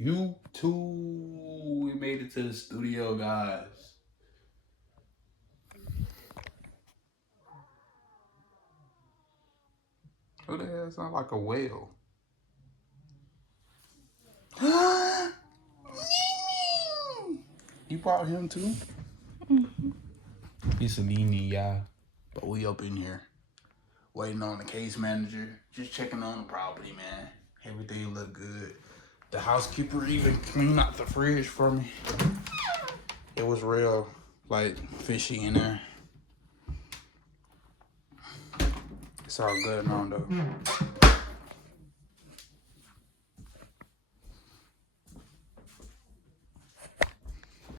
You too. We made it to the studio, guys. Who the hell sound like a whale? You brought him too? He's a Nini, y'all. But we up in here waiting on the case manager, just checking on the property, man. Everything look good. The housekeeper even cleaned out the fridge for me. It was real, like, fishy in there. It's all good now, though.